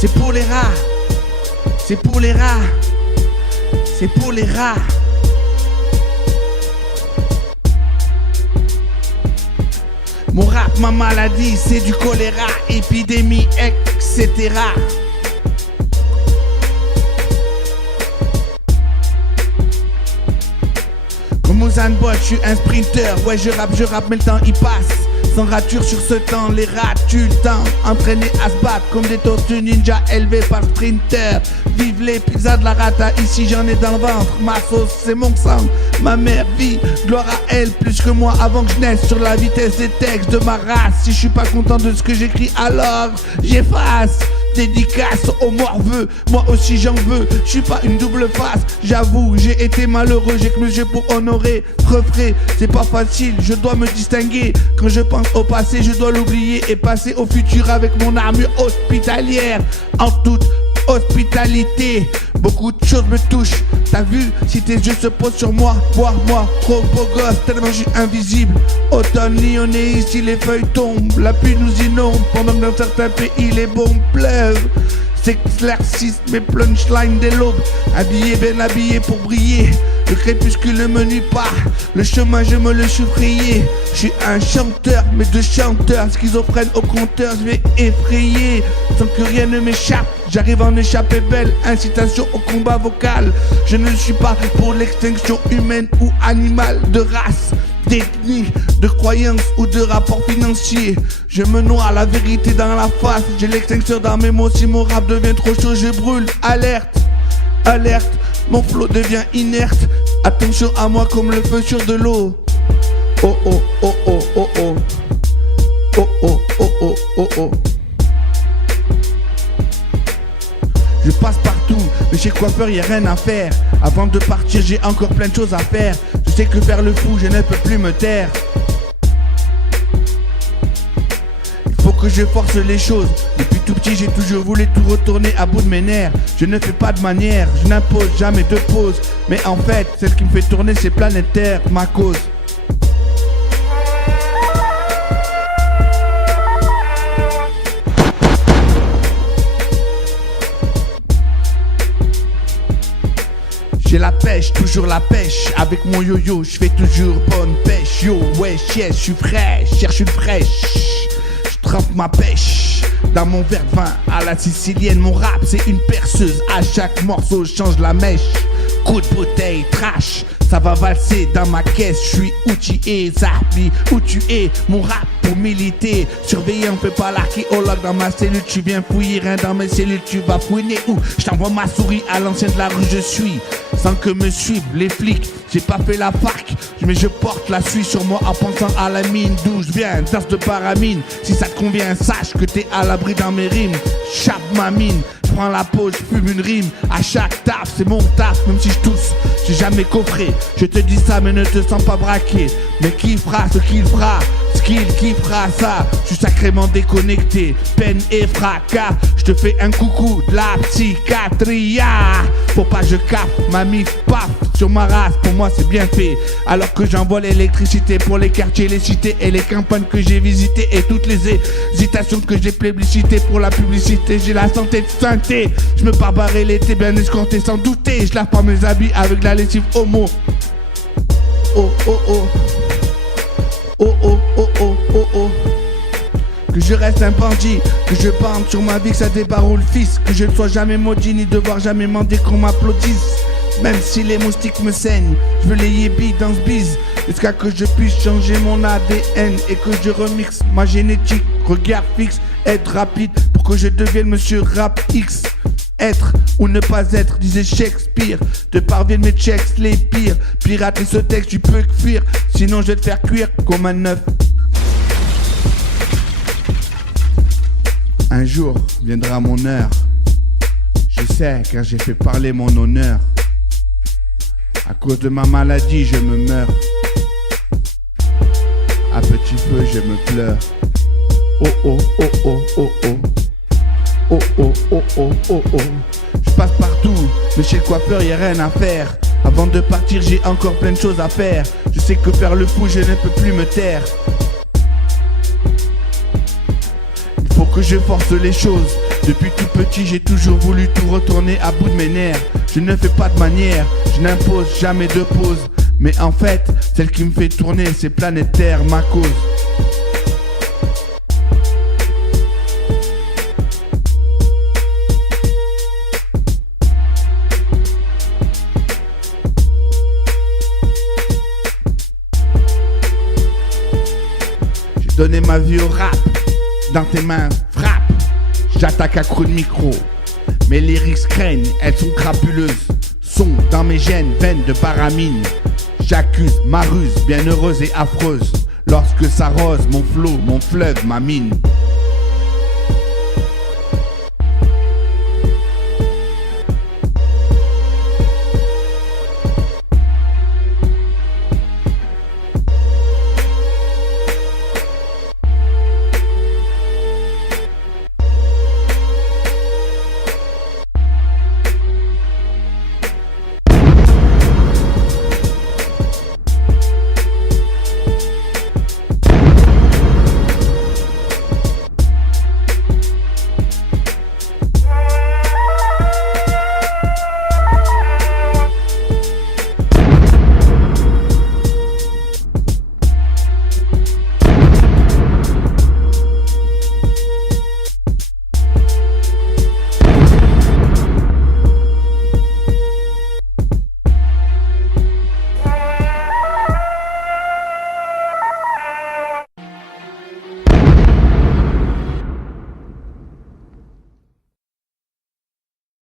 C'est pour les rats. C'est pour les rats. C'est pour les rats. Mon rap, ma maladie, c'est du choléra, épidémie, etc. Comme Usain Bolt, je suis un sprinter. Ouais, je rappe, mais le temps il passe. Sans rature sur ce temps, les rats tuent le temps. Entraînés à se battre comme des tortues ninja élevés par sprinter. Vive les pizzas de la rata, ici j'en ai dans le ventre. Ma sauce c'est mon sang, ma mère vit, gloire à elle plus que moi avant que je naisse. Sur la vitesse des textes de ma race, si je suis pas content de ce que j'écris alors j'efface. Dédicace aux morveux, moi aussi j'en veux. Je suis pas une double face, j'avoue, j'ai été malheureux. J'ai que le jeu pour honorer, refrais. C'est pas facile, je dois me distinguer. Quand je pense au passé, je dois l'oublier et passer au futur avec mon armure hospitalière. En toute hospitalité, beaucoup de choses me touchent. T'as vu, si tes yeux se posent sur moi, voir-moi, trop beau gosse, tellement je suis invisible. Automne lyonnais, ici les feuilles tombent, la pluie nous inonde, pendant que dans certains pays les bombes pleuvent. S'éclaircissent mes punchlines dès l'aube, habillé, bien habillé pour briller. Le crépuscule ne me nuit pas, le chemin je me le suis frayé. Je suis un chanteur, mais de chanteur, schizophrène au compteur, je vais effrayer sans que rien ne m'échappe. J'arrive à en échapper belle, incitation au combat vocal. Je ne suis pas pour l'extinction humaine ou animale, de race, d'ethnie, de croyance ou de rapport financier. Je me noie la vérité dans la face, j'ai l'extinction dans mes mots. Si mon rap devient trop chaud, je brûle. Alerte, alerte, mon flow devient inerte. Attention à moi comme le feu sur de l'eau. Oh oh oh oh oh oh. Oh oh oh oh oh oh. Je passe partout, mais chez coiffeur y a rien à faire. Avant de partir j'ai encore plein de choses à faire. Je sais que faire le fou je ne peux plus me taire. Il faut que je force les choses. Depuis tout petit j'ai toujours voulu tout retourner à bout de mes nerfs. Je ne fais pas de manière, je n'impose jamais de pause. Mais en fait celle qui me fait tourner c'est planétaire, ma cause. J'ai la pêche, toujours la pêche. Avec mon yo-yo, je fais toujours bonne pêche. Yo, wesh, yes, je suis fraîche, cherche une fraîche. Je trempe ma pêche dans mon verre de vin à la sicilienne. Mon rap, c'est une perceuse. À chaque morceau, je change la mèche. Coup de bouteille, trash, ça va valser dans ma caisse. Je suis outillé, Zarbi, où tu es. Mon rap pour militer. Surveiller, on fait pas l'archéologue dans ma cellule. Tu viens fouiller, rien dans mes cellules, tu vas fouiner où? Je t'envoie ma souris à l'ancienne de la rue, je suis. Sans que me suivent les flics, j'ai pas fait la fac, mais je porte la suie sur moi en pensant à la mine. D'où je viens, tasse de paramine. Si ça te convient, sache que t'es à l'abri dans mes rimes. Chape ma mine, je prends la pause, je fume une rime. À chaque taf, c'est mon taf, même si je tousse, j'ai jamais coffré. Je te dis ça, mais ne te sens pas braqué. Mais qui fera ce qu'il fera? Qui fera ça? Je suis sacrément déconnecté, peine et fracas. Je te fais un coucou de la psychiatrie. Faut pas que je capte ma mif, paf, sur ma race, pour moi c'est bien fait. Alors que j'envoie l'électricité pour les quartiers, les cités et les campagnes que j'ai visitées. Et toutes les hésitations que j'ai plébiscitées pour la publicité. J'ai la santé de synthé, je me barbarais l'été bien escorté sans douter. Je lave pas mes habits avec la lessive homo. Oh oh oh. Oh oh oh oh oh oh. Que je reste un bandit, que je bande sur ma vie, que ça débarre le fils. Que je ne sois jamais maudit ni devoir jamais demander qu'on m'applaudisse. Même si les moustiques me saignent, je veux les yébis dans ce bise. Jusqu'à que je puisse changer mon ADN et que je remixe ma génétique. Regard fixe, être rapide pour que je devienne monsieur Rap X. Être ou ne pas être, disait Shakespeare. Te parviennent mes checks les pires. Pirater ce texte, tu peux fuir. Sinon je vais te faire cuire comme un œuf. Un jour viendra mon heure. Je sais car j'ai fait parler mon honneur. À cause de ma maladie je me meurs. À petit feu je me pleure. Oh oh oh oh oh oh. Oh oh oh oh oh oh. Je passe partout, mais chez le coiffeur y a rien à faire. Avant de partir j'ai encore plein de choses à faire. Je sais que faire le fou je ne peux plus me taire. Il faut que je force les choses. Depuis tout petit j'ai toujours voulu tout retourner à bout de mes nerfs. Je ne fais pas de manière, je n'impose jamais de pause. Mais en fait, celle qui me fait tourner c'est planète Terre, ma cause. J'ai donné ma vie au rap, dans tes mains, frappe. J'attaque à coups de micro. Mes lyrics craignent, elles sont crapuleuses. Sont dans mes gènes, veines de paramine. J'accuse ma ruse, bien heureuse et affreuse. Lorsque s'arrose mon flot, mon fleuve, ma mine.